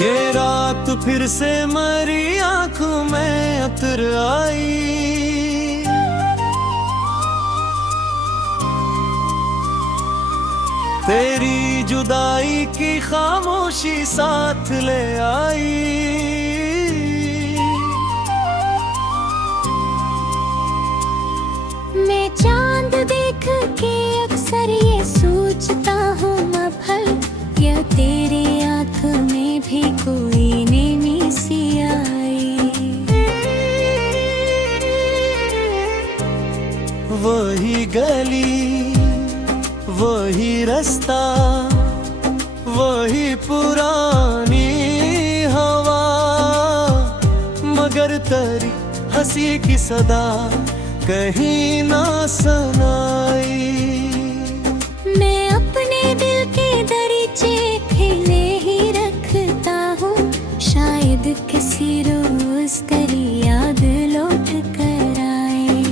ये रात फिर से मरी आंखों में उतर आई। तेरी जुदाई की खामोशी साथ ले आई। मैं चांद देख के अक्सर ये सोचता हूँ मफल, क्या तेरी आँख में भी कोई नेमी सी आई। वही गली, वही रास्ता, वही पुरानी हवा, मगर तेरी हंसी की सदा कहीं ना सुनाई। मैं अपने दिल के दरीचे खिले ही रखता हूँ, शायद किसी रोज तेरी याद लौट कर आए।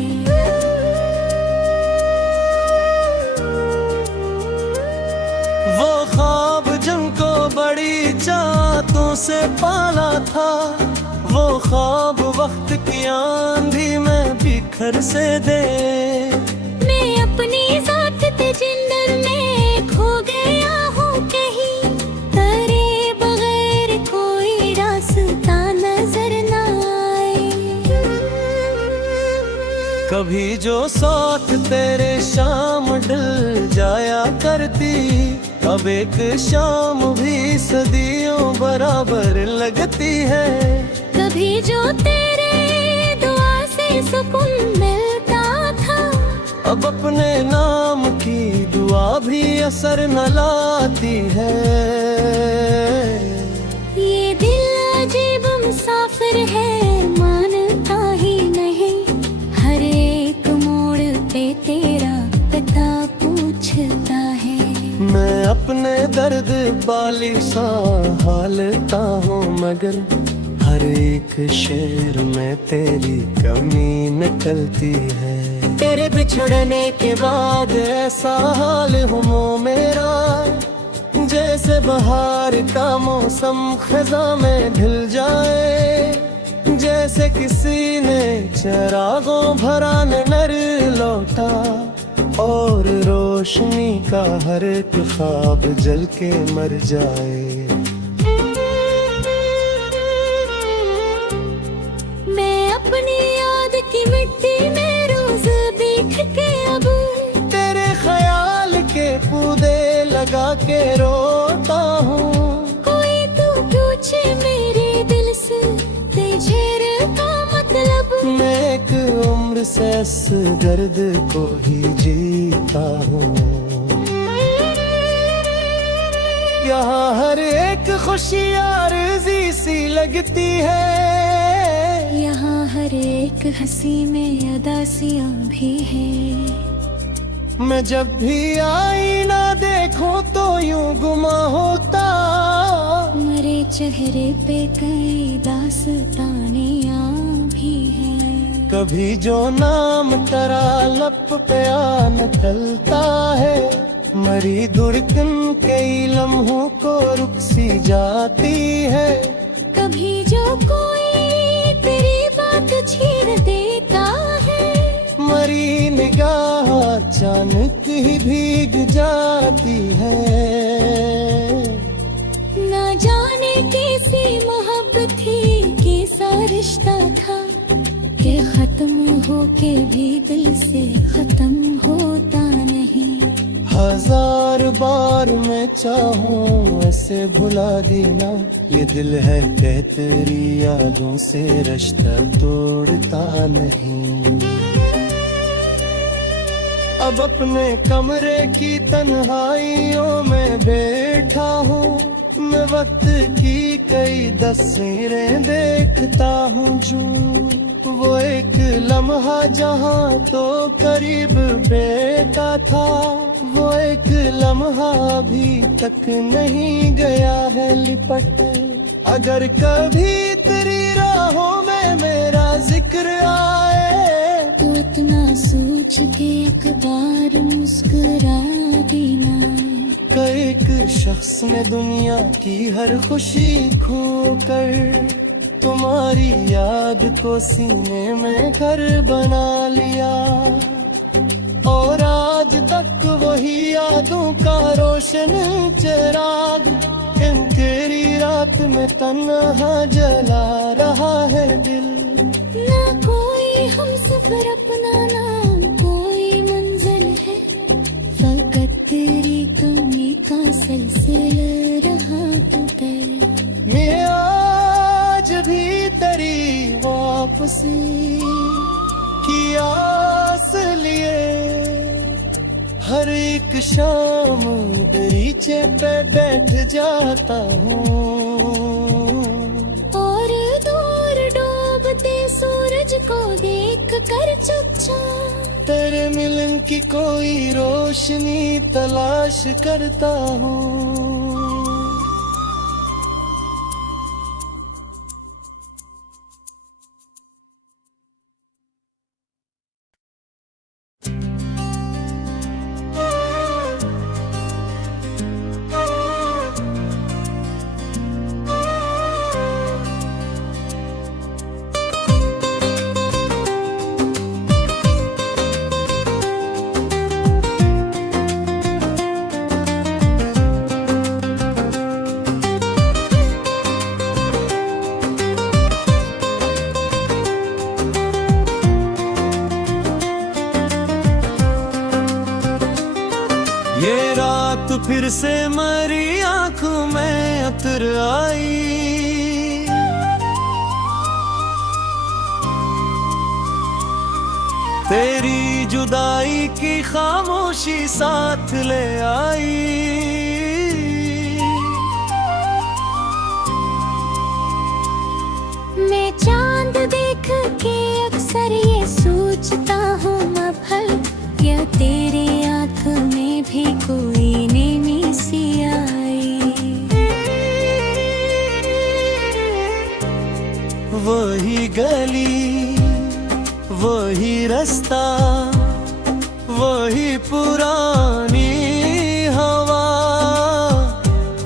वो ख्वाब जिनको बड़ी चाहतों से पाला था, वो ख्वाब वक्त की आंधी में बिखर से दे। मैं अपनी ज़ात ते जिंदर में खो गया हूँ कहीं, तेरे बगैर कोई रास्ता नजर ना आए। कभी जो साथ तेरे शाम ढल जाया करती, अब एक शाम भी सदियों बराबर लगती है। कभी जो तेरे दुआ से सुकून मिलता था, अब अपने नाम की दुआ भी असर न लाती है। ये दिल अजीब मुसाफिर है, मानता ही नहीं, हर एक मोड़ पे तेरा पता पूछता है। मैं अपने दर्द बाली सा हालता हूँ, मगर हर एक शेर में तेरी कमी निकलती है। तेरे बिछड़ने के बाद ऐसा हाल हो मेरा, जैसे बहार का मौसम खज़ां में ढल जाए। जैसे किसी ने चरागों भरा नर लौटा, और रोशनी का हर एक ख्वाब जल के मर जाए। मैं अपनी याद की मिट्टी में रोज देख के अब तेरे ख्याल के पौधे लगा के रोता हूँ। कोई तू पूछे मेरे दिल से तेझेर का मतलब, मैं एक उम्र से इस दर्द को ही जीता हूँ। यहाँ हर एक खुशी आरज़ी सी लगती है, यहाँ हर एक हंसी में अदासियाँ भी है। मैं जब भी आईना देखूं तो यूं गुमा होता, मरे चेहरे पे कई दास्तानियाँ भी हैं। कभी जो नाम तेरा लब पे आ निकलता है, मरी धड़कन कई लम्हों को रुक सी जाती है। कभी जो कोई तेरी बात छीन देता है, मरी निगाह अचानक ही भीग जाती है। ना जाने कैसी मोहब्बत थी, कैसा रिश्ता था, कि खत्म होके भी दिल से खत्म होता नहीं। हजार बार मैं चाहूँ ऐसे भुला देना, ये दिल है कह तेरी यादों से रिश्ता तोड़ता नहीं। अब अपने कमरे की तन्हाइयों में बैठा हूँ, मैं वक्त की कई तस्वीरें देखता हूँ। जो वो एक लम्हा जहाँ तो करीब बैठा था, वो एक लम्हा अभी तक नहीं गया है लिपट। अगर कभी तेरी राहों में मेरा जिक्र आए, तो इतना सोच के एक बार मुस्कुरा देना। एक शख्स ने दुनिया की हर खुशी खो कर तुम्हारी याद को सीने में घर बना लिया, और आज तक वही यादों का रोशन चिराग इन तेरी रात में तन्हा जला रहा है दिल। ना कोई हम सफर अपना, ना कोई मंजिल है, फकत तेरी कमी का सिलसिला रहा तय। मैं आज भी तेरी वापसी की आस लिए हर एक शाम दरीचे पे बैठ जाता हूँ, और दूर डूबते सूरज को देख कर चुपचाप तेरे मिलन की कोई रोशनी तलाश करता हूँ। ये रात फिर से मरी आंखों में उतर आई, तेरी जुदाई की खामोशी साथ ले आई। मैं चांद देख के अक्सर ये सोचता हूँ मभल, क्या तेरे आँख में भी कोई नेमी सी आई। वही गली, वही रास्ता, वही पुरानी हवा,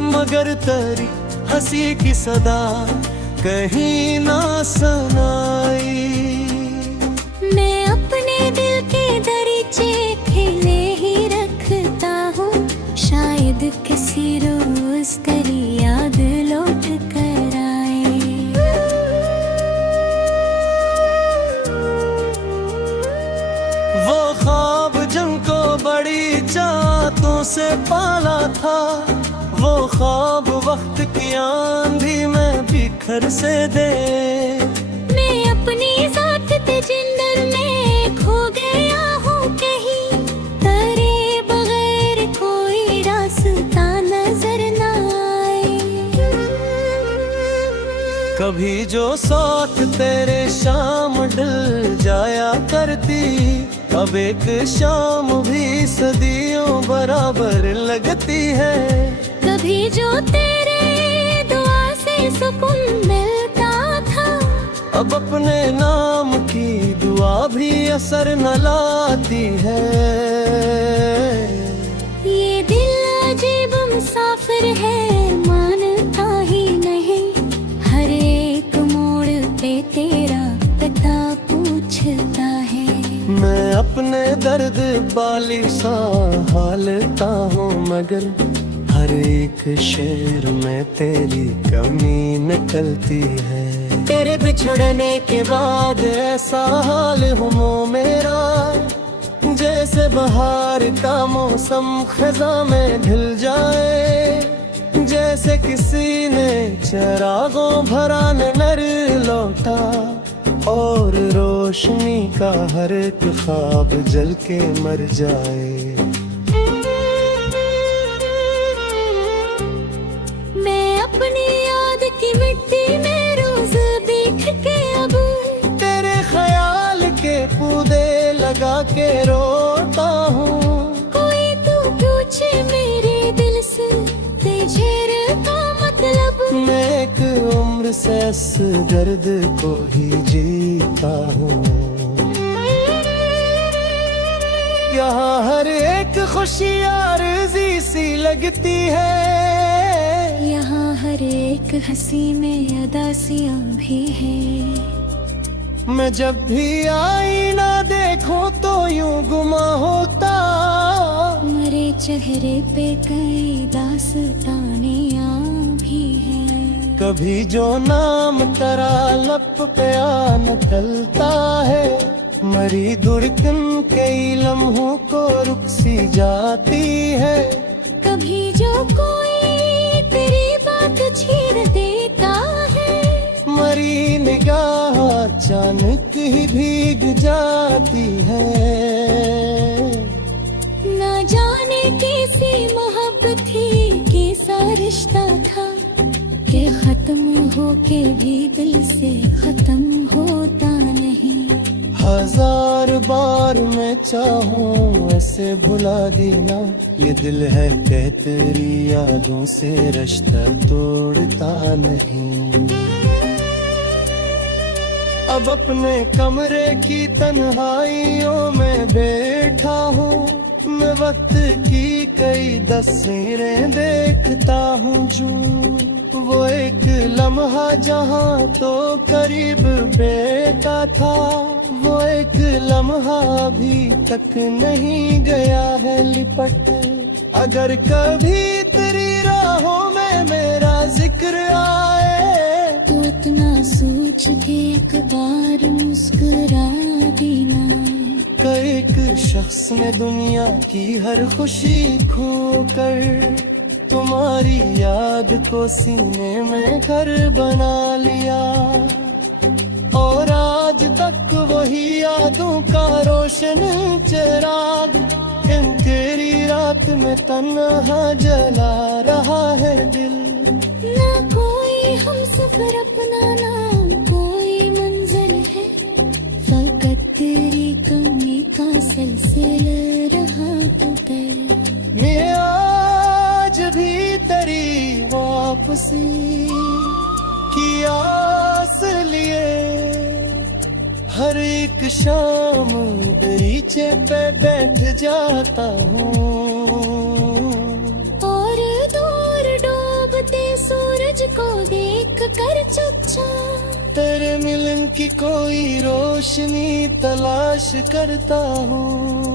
मगर तेरी हंसी की सदा कहीं ना सुनाई। मैं अपने दिल के दरीचे खिले ही रखता हूँ, शायद किसी रोज तेरी याद लौट कर आए। वो ख्वाब जिनको बड़ी चाहतों से पाला था, वो ख्वाब वक्त की आंधी में बिखर से दे। मैं अपनी ज़ात तजिंदर में खो गया हूँ कहीं, तेरे बगैर कोई रास्ता नजर न आए। कभी जो साथ तेरे शाम डल जाया करती, अब एक शाम भी सदियों बराबर लगती है। कभी जो तेरे दुआ से सुकून मिलता था, अब अपने नाम की दुआ भी असर न लाती है। ये दिल अजीब मुसाफिर है, मानता ही नहीं, हर एक मोड़ पे तेरा पता पूछता है। मैं अपने दर्द बालिशा हालता हूँ, मगर हर एक शेर में तेरी कमी निकलती है। तेरे बिछड़ने के बाद ऐसा हाल हुआ मेरा, जैसे बहार का मौसम खज़ां में ढल जाए, जैसे किसी ने चरागों भरा नर लौटा, और रोशनी का हर एक ख्वाब जल के मर जाए। मैं अपनी याद की मिट्टी में रोज देख के अब तेरे ख्याल के पौधे लगा के रोता हूँ। कोई तो पूछे मेरे दिल से तेरे का मतलब, मैं एक उम्र से इस दर्द को ही जीता हूँ। यहाँ हर एक एक खुशी आरज़ी सी लगती है। यहाँ हर एक हंसी में अदासियाँ भी है। मैं जब भी आईना देखूं तो यूं गुमा होता, मरे चेहरे पे कई दास्तानियाँ भी हैं। कभी जो नाम तेरा लब पे आ निकलता है, मरी धड़कन कई लम्हों को रुक सी जाती है। कभी जो कोई तेरी बात छीन देता है, मरी निगाह अचानक ही भीग जाती है। ना जाने कैसी मोहब्बत थी, कैसा रिश्ता था कि खत्म होके भी दिल से खत्म होता नहीं। हजार बार मैं चाहूं ऐसे भुला देना, ये दिल है कह तेरी यादों से रिश्ता तोड़ता नहीं। अब अपने कमरे की तन्हाइयों में बैठा हूँ, मैं वक्त की कई तस्वीरें देखता हूँ जो वो एक लम्हा जहाँ तो करीब बेटा था, वो एक लम्हा अभी तक नहीं गया है लिपट। अगर कभी तेरी राहों में मेरा जिक्र आए, तो इतना सोच के एक बार मुस्कुरा देना। एक शख्स ने दुनिया की हर खुशी खोकर तुम्हारी याद को सीने में घर बना लिया, और आज तक वही यादों का रोशन चिराग इन तेरी रात में तन्हा जला रहा है दिल। ना कोई हम सफर अपना, ना कोई मंजिल है, फकत तेरी कमी का सिलसिला रहा उतर। मैं आज भी तेरी वापसी की आस लिए हर एक शाम दरीचे पे बैठ जाता हूँ, और दूर डूबते सूरज को देख कर चुपचाप तेरे मिलन की कोई रोशनी तलाश करता हूँ।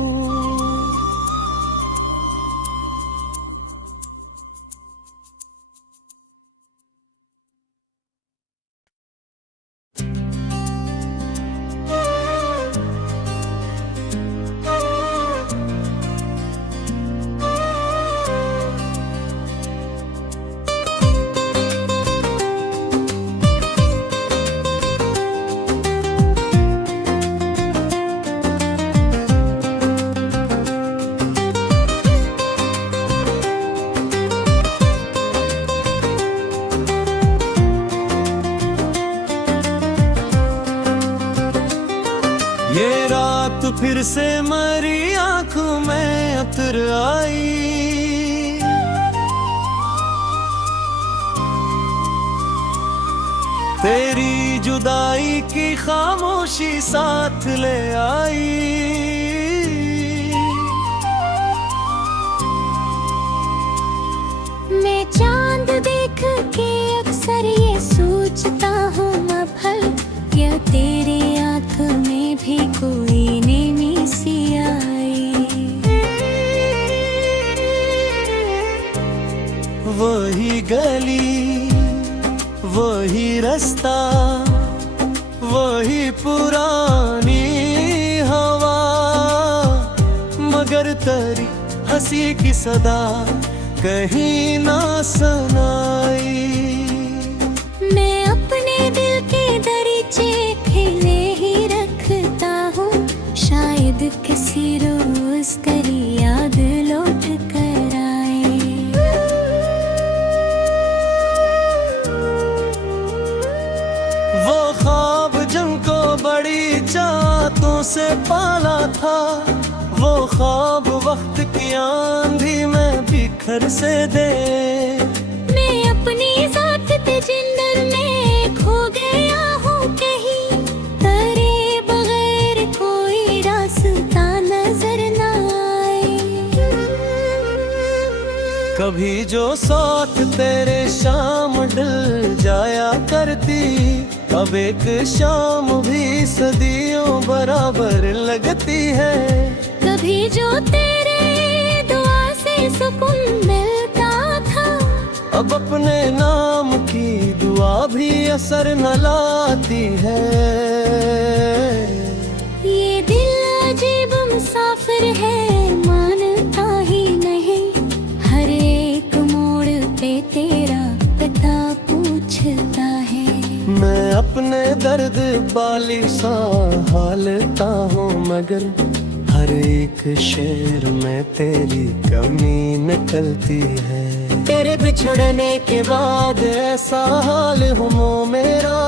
ये रात फिर से मरी आंखों में उतर आई, तेरी जुदाई की खामोशी साथ ले आई। मैं चांद देख के अक्सर ये सोचता हूँ मभल, क्या तेरी आँख में भी कोई नेमी सी आई। वही गली, वही रास्ता, वही पुरानी हवा, मगर तेरी हंसी की सदा कहीं ना सुनाई। मैं अपने दिल के दरीचे खिले ही रखता हूँ, शायद किसी रोज तेरी याद लौट कर आए। वो ख्वाब जिनको बड़ी चाहतों से पाला था, वो ख्वाब वक्त की आंधी में बिखर से दे। मैं अपनी जात ते जिंदर में खो गया हूँ कहीं, तेरे बगैर कोई रास्ता नजर न आए। कभी जो साथ तेरे शाम ढल जाया करती, अब एक शाम भी सदियों बराबर लगती है। कभी जो तेरे दुआ से सुकून मिलता था, अब अपने नाम की दुआ भी असर न लाती है। ये दिल अजीब मुसाफिर है, मानता ही नहीं, हर एक मोड़ पे तेरा पता पूछता है। मैं अपने दर्द बाली सा हालता हूँ, मगर हर एक शेर में तेरी कमी निकलती है। तेरे बिछड़ने के बाद ऐसा हाल हुआ मेरा,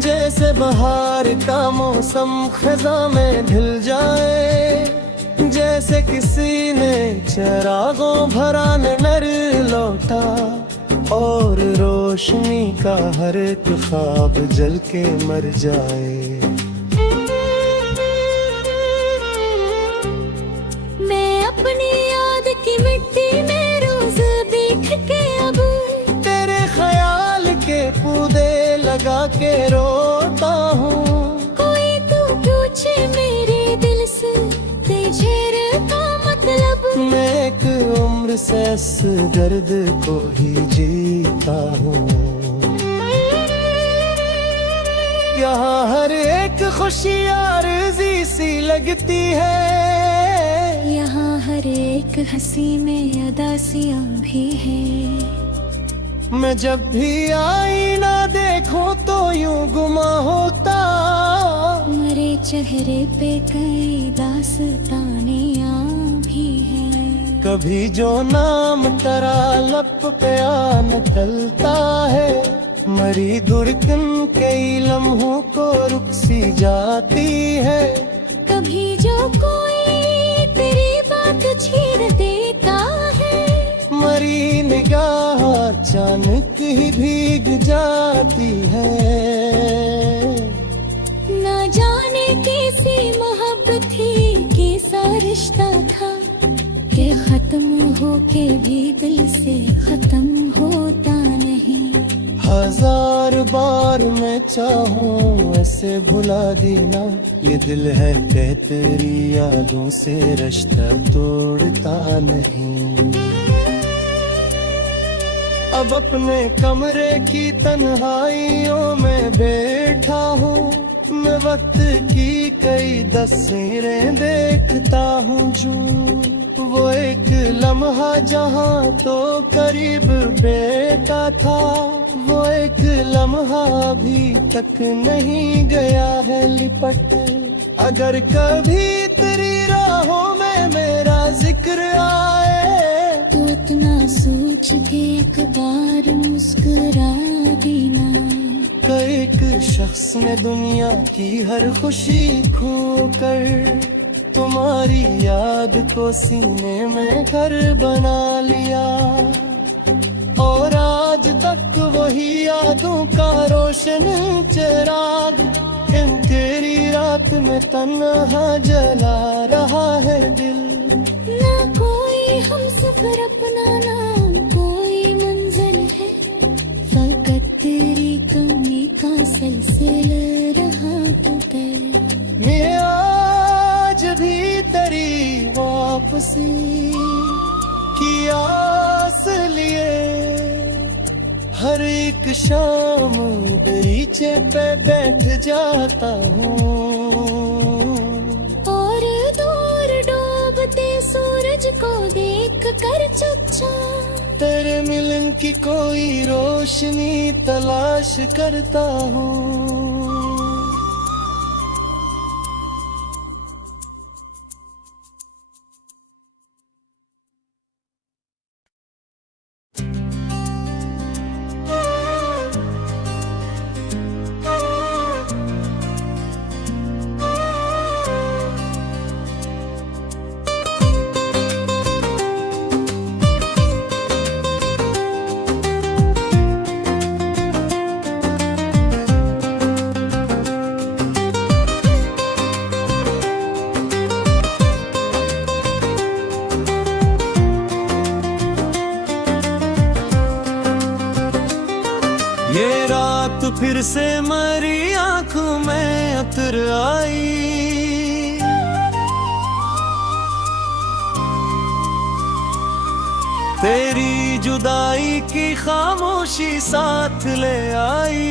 जैसे बहार का मौसम खज़ा में ढल जाए। जैसे किसी ने चरागों भरा नर लौटा, और रोशनी का हर एक ख्वाब जल के मर जाए। मैं अपनी याद की मिट्टी में रोज देख के अब तेरे ख्याल के पौधे लगा के रोता हूँ। कोई तू पूछे मेरे दिल से तेरे का मतलब, मैं एक उम्र से इस दर्द को ही जीता हूँ। यहाँ हर एक खुशी आरज़ी सी लगती है, यहाँ हर एक हंसी में अदासियाँ भी है। मैं जब भी आईना देखूं तो यूं गुमा होता, मरे चेहरे पे कई दास्तानियाँ भी हैं। कभी जो नाम तेरा लब पे आ निकलता है, मरी धड़कन कई लम्हों को रुक सी जाती है। कभी जो कोई तेरी बात छीन देता है, मरी निगाह अचानक ही भीग जाती है। ना जाने कैसी मोहब्बत थी, कैसा रिश्ता था, कि खत्म होके भी दिल से खत्म होता नहीं। हजार बार मैं चाहूँ ऐसे भुला देना, ये दिल है कह तेरी यादों से रिश्ता तोड़ता नहीं। अब अपने कमरे की तन्हाइयों में बैठा हूँ, मैं वक्त की कई तस्वीरें देखता हूँ। जो वो एक लम्हा जहाँ तो करीब बेटा था, वो एक लम्हा अभी तक नहीं गया है लिपट। अगर कभी तेरी राहों में मेरा जिक्र आए, तो इतना सोच के एक बार मुस्कुरा देना। एक शख्स ने दुनिया की हर खुशी खो कर, तुम्हारी याद को सीने में घर बना लिया। और आज तक वही यादों का रोशन चिराग इन तेरी रात में तन्हा जला रहा है दिल। ना कोई हम सफर अपना, ना कोई मंजिल है, फकत तेरी कमी का सिलसिला रहा तो कर। मैं आज भी तेरी वापसी की आस लिए हर एक शाम दरीचे पे बैठ जाता हूँ। और दूर डूबते सूरज को देख कर चुपचाप तेरे मिलन की कोई रोशनी तलाश करता हूँ। ये रात फिर से मरी आंखों में उतर आई, तेरी जुदाई की खामोशी साथ ले आई।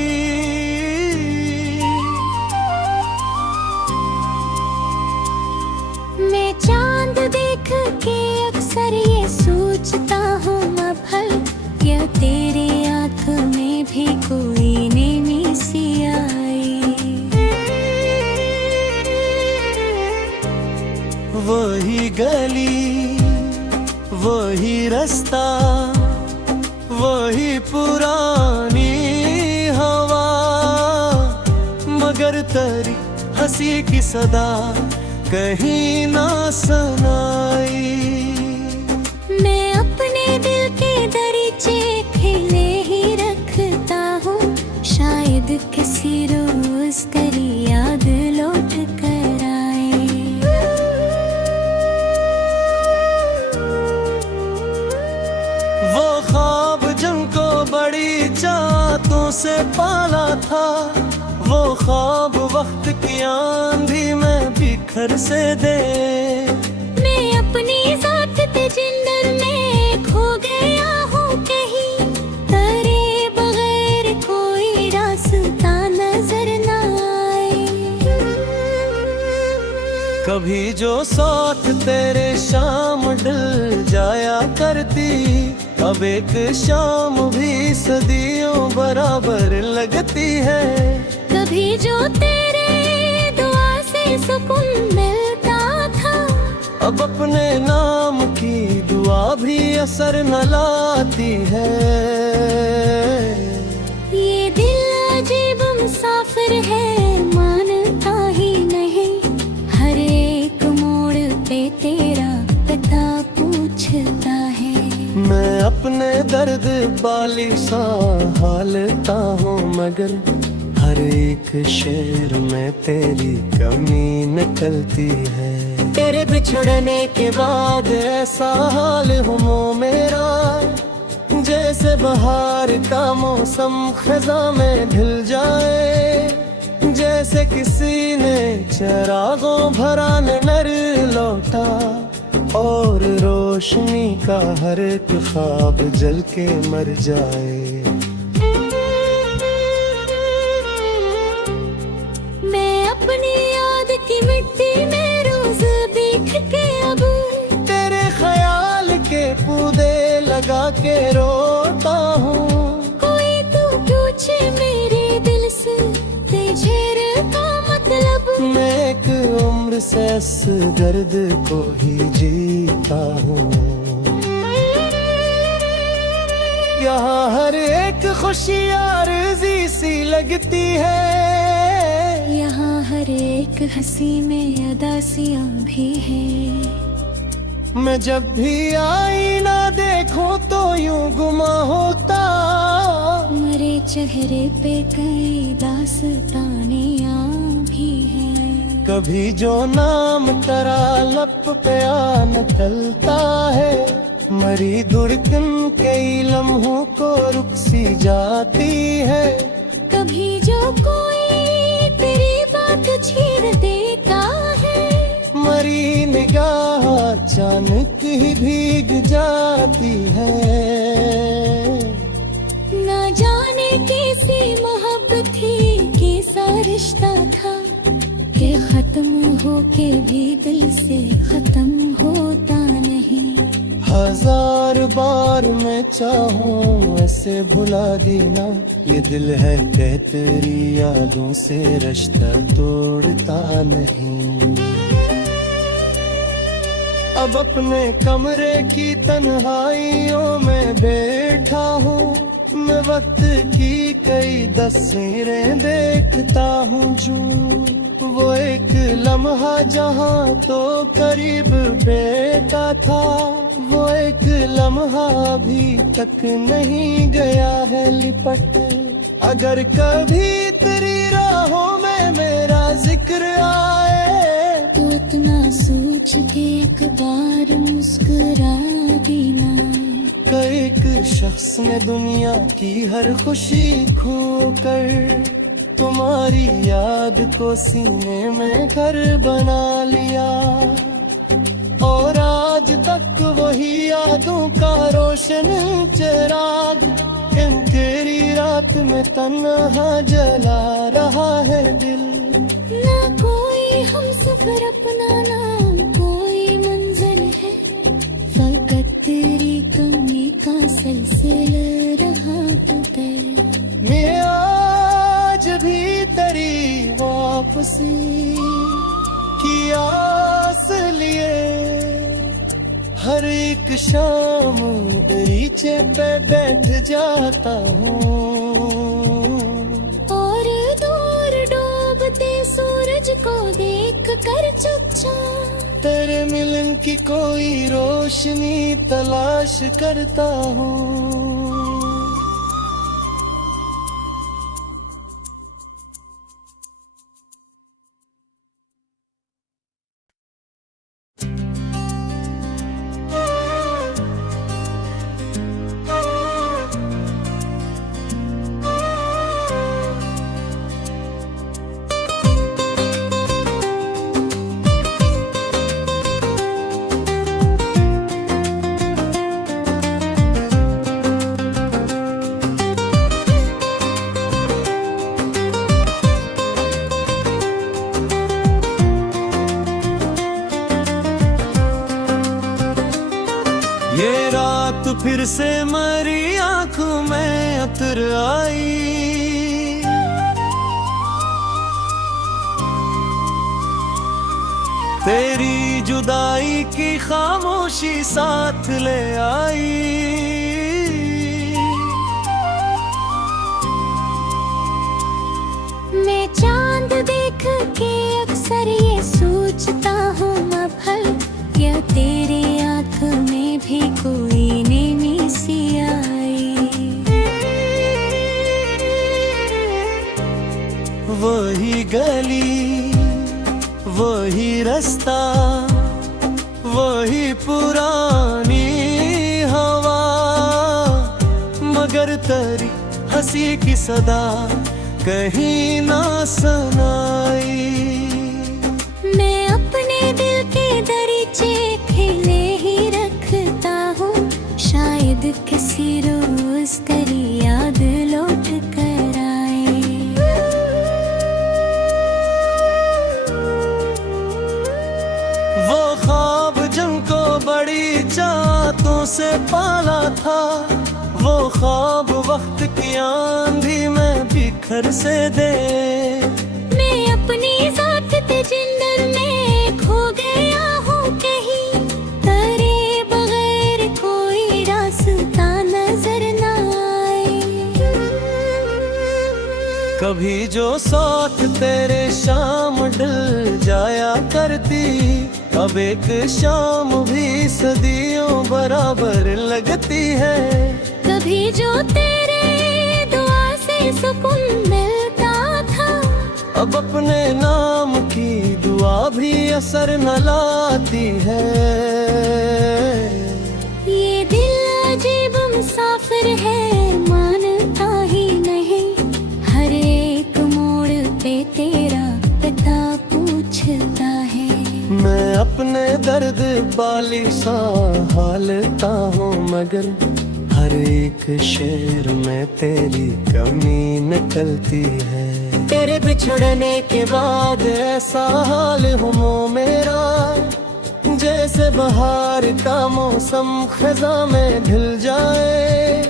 मैं चांद देख के अक्सर ये सोचता हूँ मफल, क्या तेरे आँख में भी कोई नेमी सी आई। वही गली, वही रास्ता, वही पुरानी हवा, मगर तेरी हंसी की सदा कहीं ना सुनाई। मैं अपने दिल के दरीचे खिले ही रखता हूँ, शायद किसी रोज तेरी याद लौट कर आए। वो ख्वाब जिनको बड़ी चाहतों से पाला था, वो ख्वाब वक्त की आंधी में बिखर से दे। मैं अपनी ज़ात तजिंदर में खो गया हूँ कहीं, तेरे बगैर कोई रास्ता नजर न आए। कभी जो साथ तेरे शाम डल जाया करती, अब एक शाम भी सदियों बराबर लगती है। कभी जो तेरे दुआ से सुकून मिलता था, अब अपने नाम की दुआ भी असर न लाती है। ये दिल अजीब मुसाफिर है, मानता ही नहीं, हर एक मोड़ पे तेरा पता पूछता है। मैं अपने दर्द बाली सा हालता हूँ, मगर हर एक शेर में तेरी कमी निकलती है। तेरे बिछड़ने के बाद ऐसा हाल हुआ मेरा, जैसे बहार का मौसम खज़ां में ढल जाए, जैसे किसी ने चरागों भरा नर लौटा और रोशनी का हर एक ख्वाब जल के मर जाए। मिट्टी में रोज देख के अब तेरे ख्याल के पौधे लगा के रोता हूँ। कोई तो पूछे मेरे दिल से तेरे का मतलब, मैं एक उम्र से इस दर्द को ही जीता हूँ। यहाँ हर एक खुशी आरज़ी सी लगती है, यहाँ हर एक हंसी में अदासियाँ भी है। मैं जब भी आईना देखूं तो यूं गुमा होता, मरे चेहरे पे कई दास्तानियाँ भी हैं। कभी जो नाम तेरा लब पे आ निकलता है, मरी धड़कन कई लम्हों को रुक सी जाती है। कभी जो कोई तेरी बात छीन देता है, मरी निगाह अचानक ही भीग जाती है। ना जाने कैसी मोहब्बत थी, कैसा रिश्ता था, कि खत्म होके भी दिल से खत्म होता नहीं। हजार बार मैं चाहूँ ऐसे भुला देना, ये दिल है कह तेरी यादों से रिश्ता तोड़ता नहीं। अब अपने कमरे की तन्हाइयों में बैठा हूँ, मैं वक्त की कई तस्वीरें देखता हूँ जो वो एक लम्हा जहाँ तो करीब बेटा था, वो एक लम्हा अभी तक नहीं गया है लिपट। अगर कभी तेरी राहों में मेरा जिक्र आए तो इतना सोच के एक बार मुस्कुरा देना। एक शख्स ने दुनिया की हर खुशी खो कर तुम्हारी याद को सीने में घर बना लिया, और आज तक वही यादों का रोशन चिराग इन तेरी रात में तन्हा जला रहा है दिल। ना कोई हम सफर अपना, ना कोई मंजिल है, फकत तेरी कमी का सिलसिला रहा बदल। मैं आज भी तेरी वापसी की आस लिए हर एक शाम दरीचे पे बैठ जाता हूँ, और दूर डूबते सूरज को देख कर चुपचाप तेरे मिलन की कोई रोशनी तलाश करता हूँ। ये रात फिर से मरी आंखों में उतर आई, तेरी जुदाई की खामोशी साथ ले आई। मैं चांद देख के अक्सर ये सोचता हूँ मभल, क्या तेरे आँख में भी कोई नेमी सी आई। वही गली, वही रास्ता, वही पुरानी हवा, मगर तेरी हंसी की सदा कहीं ना सुनाई। मैं अपने दिल के दरीचे खुले ही रखता हूँ, शायद किसी रोज तेरी याद लौट कर आए। वो ख्वाब जिनको बड़ी चाहतों से पाला था, वो ख्वाब वक्त की आंधी में बिखर से दे। मैं अपनी ज़ात ते जिंदर में खो गया हूँ कहीं, तेरे बगैर कोई रास्ता नजर ना आए। कभी जो साथ तेरे शाम डल जाया करती, अब एक शाम भी सदियों बराबर लगती है। कभी जो तेरे दुआ से सुकून मिलता था, अब अपने नाम की दुआ भी असर न लाती है। ये दिल अजीब मुसाफिर है, मानता ही नहीं, हर एक मोड़ पे तेरा पता पूछता है। मैं अपने दर्द बाली सा हालता हूँ, मगर हर एक शेर में तेरी कमी निकलती है। तेरे बिछड़ने के बाद ऐसा हाल हो मेरा, जैसे बहार का मौसम खज़ां में ढल जाए,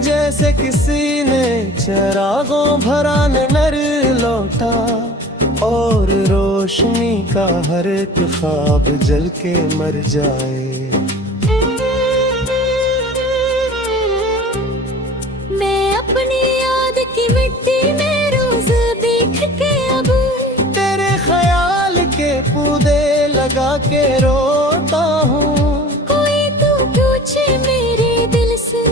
जैसे किसी ने चरागों भरा नर लौटा, और रोशनी का हर एक ख्वाब जल के मर जाए। मैं अपनी याद की मिट्टी में रोज देख के अब तेरे ख्याल के पौधे लगा के रोता हूँ। कोई तू पूछे मेरे दिल से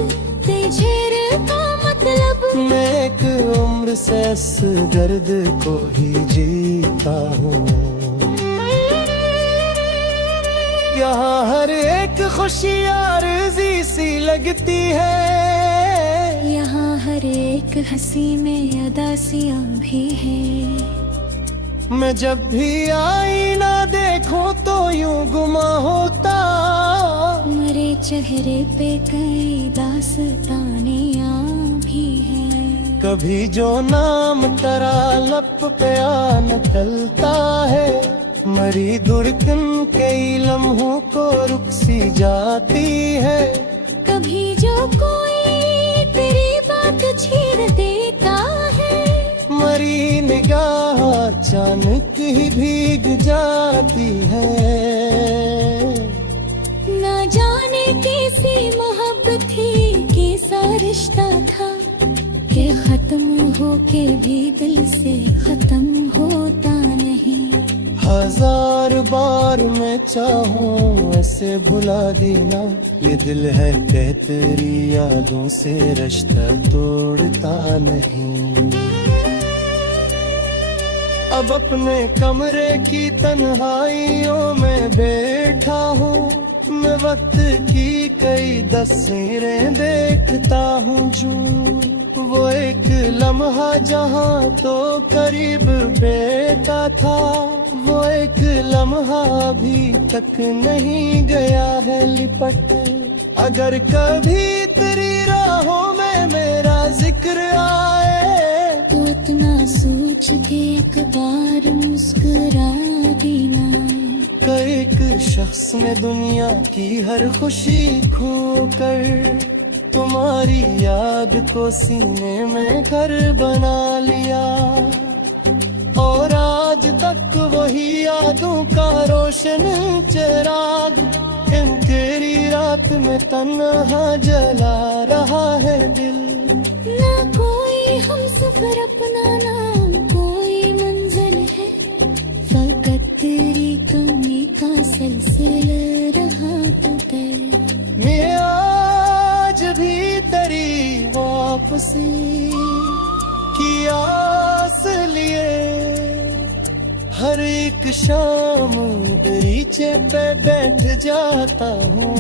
तेरे का मतलब, मैं एक उम्र से इस दर्द को ही जीता हूँ। यहाँ हर एक खुशी आरज़ी सी लगती है, यहाँ हर एक हंसी में अदासियाँ भी है। मैं जब भी आईना देखूं तो यूं गुमा होता, मरे चेहरे पे कई दास्तानियाँ भी हैं। कभी जो नाम तेरा लब पे आ निकलता है, मरी धड़कन कई लम्हों को रुक सी जाती है। कभी जो कोई तेरी बात छीन देता है, मरी निगाह अचानक ही भीग जाती है। ना जाने कैसी मोहब्बत थी, कैसा रिश्ता था कि खत्म होके भी दिल से खत्म होता नहीं। हजार बार मैं चाहूं ऐसे भुला देना, ये दिल है कह तेरी यादों से रिश्ता तोड़ता नहीं। अब अपने कमरे की तन्हाइयों में बैठा हूँ, मैं वक्त की कई तस्वीरें देखता हूँ जो वो एक लम्हा जहाँ तो करीब बैठा था, वो एक लम्हा अभी तक नहीं गया है लिपट। अगर कभी तेरी राहों में मेरा जिक्र आए, तो इतना सोच के एक बार मुस्कुरा देना। एक शख्स ने दुनिया की हर खुशी खो कर तुम्हारी याद को सीने में घर बना लिया, और आज तक वही यादों का रोशन चिराग इन तेरी रात में तन्हा जला रहा है दिल। ना कोई हम सफर अपना, ना कोई मंजिल है, फकत तेरी कमी का सिलसिला रहा तो तय। मैं आज भी तेरी वापसी की आस लिए हर एक शाम दरीचे पे बैठ जाता हूँ,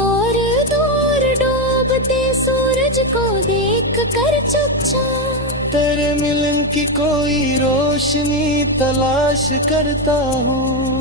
और दूर डूबते सूरज को देख कर चुपचाप तेरे मिलन की कोई रोशनी तलाश करता हूँ।